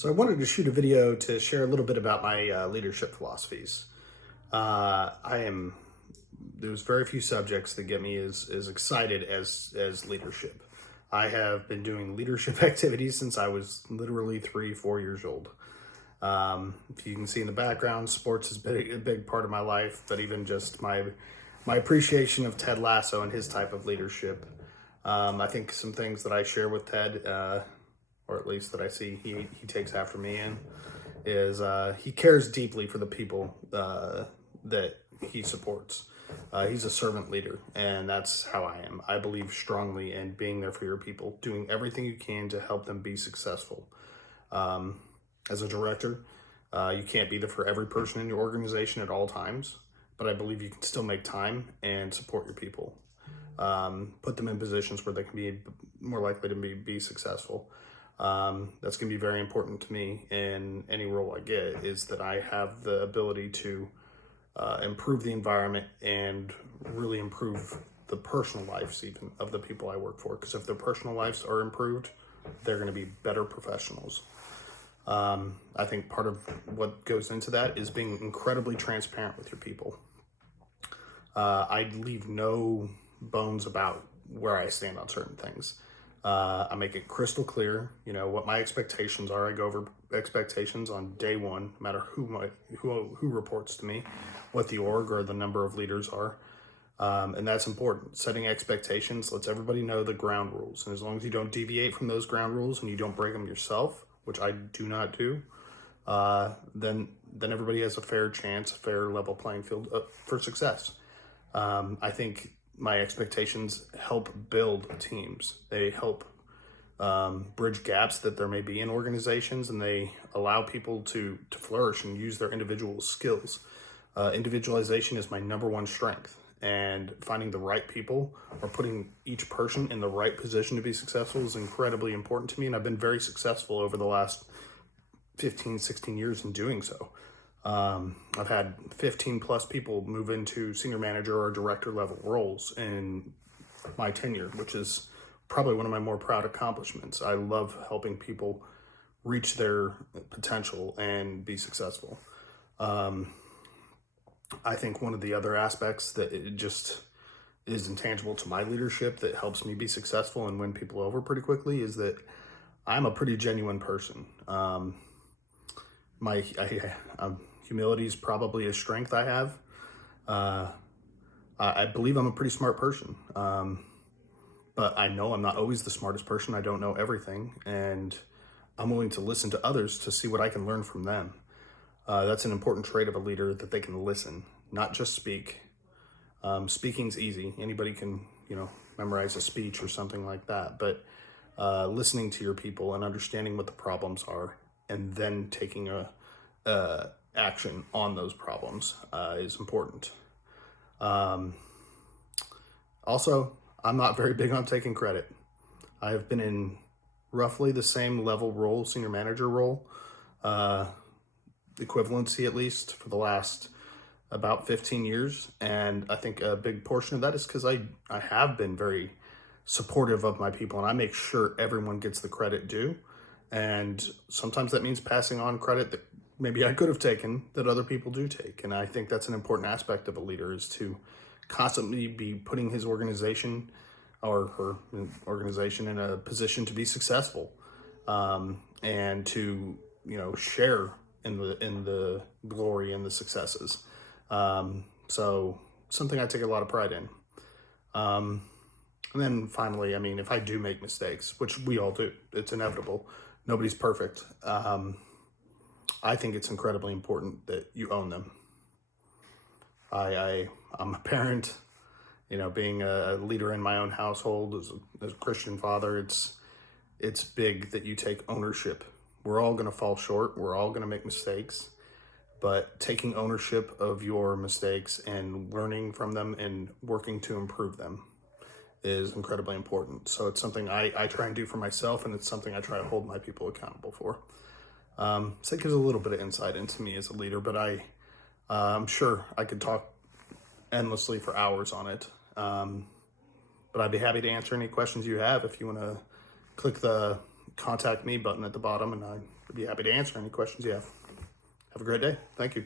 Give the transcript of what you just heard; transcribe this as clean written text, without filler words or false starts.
So I wanted to shoot a video to share a little bit about my leadership philosophies. There's very few subjects that get me as excited as leadership. I have been doing leadership activities since I was literally 3, 4 years old. If you can see in the background, sports has been a big part of my life, but even just my appreciation of Ted Lasso and his type of leadership. I think some things that I share with Ted, or at least that I see he takes after me in, is he cares deeply for the people that he supports. He's a servant leader, and that's how I am. I believe strongly in being there for your people, doing everything you can to help them be successful. As a director, you can't be there for every person in your organization at all times, but I believe you can still make time and support your people. Put them in positions where they can be more likely to be successful. That's going to be very important to me in any role I get, is that I have the ability to improve the environment and really improve the personal lives even of the people I work for. Because if their personal lives are improved, they're going to be better professionals. I think part of what goes into that is being incredibly transparent with your people. I leave no bones about where I stand on certain things. I make it crystal clear, what my expectations are. I go over expectations on day one, no matter who reports to me, what the org or the number of leaders are. And that's important. Setting expectations lets everybody know the ground rules. And as long as you don't deviate from those ground rules and you don't break them yourself, which I do not do, then everybody has a fair chance, a fair level playing field for success. I think my expectations help build teams. They help bridge gaps that there may be in organizations, and they allow people to flourish and use their individual skills. Individualization is my number one strength, and finding the right people or putting each person in the right position to be successful is incredibly important to me, and I've been very successful over the last 15, 16 years in doing so. I've had 15 plus people move into senior manager or director level roles in my tenure, which is probably one of my more proud accomplishments. I love helping people reach their potential and be successful. I think one of the other aspects that it just is intangible to my leadership that helps me be successful and win people over pretty quickly is that I'm a pretty genuine person. Humility is probably a strength I have. I believe I'm a pretty smart person, but I know I'm not always the smartest person. I don't know everything, and I'm willing to listen to others to see what I can learn from them. That's an important trait of a leader, that they can listen, not just speak. Speaking's easy. Anybody can, memorize a speech or something like that, but listening to your people and understanding what the problems are and then taking action on those problems is important. Also, I'm not very big on taking credit. I have been in roughly the same level role, senior manager role, equivalency at least, for the last about 15 years. And I think a big portion of that is because I have been very supportive of my people, and I make sure everyone gets the credit due. And sometimes that means passing on credit that maybe I could have taken that other people do take. And I think that's an important aspect of a leader, is to constantly be putting his organization or her organization in a position to be successful, and to, share in the glory and the successes. So something I take a lot of pride in. And then finally, if I do make mistakes, which we all do, it's inevitable. Nobody's perfect. I think it's incredibly important that you own them. I'm a parent, being a leader in my own household as a Christian father, it's big that you take ownership. We're all going to fall short. We're all going to make mistakes, but taking ownership of your mistakes and learning from them and working to improve them is incredibly important. So it's something I try and do for myself, and it's something I try to hold my people accountable for. So it gives a little bit of insight into me as a leader, but I'm sure I could talk endlessly for hours on it. But I'd be happy to answer any questions you have. If you want to click the contact me button at the bottom, and I'd be happy to answer any questions you have. Have a great day. Thank you.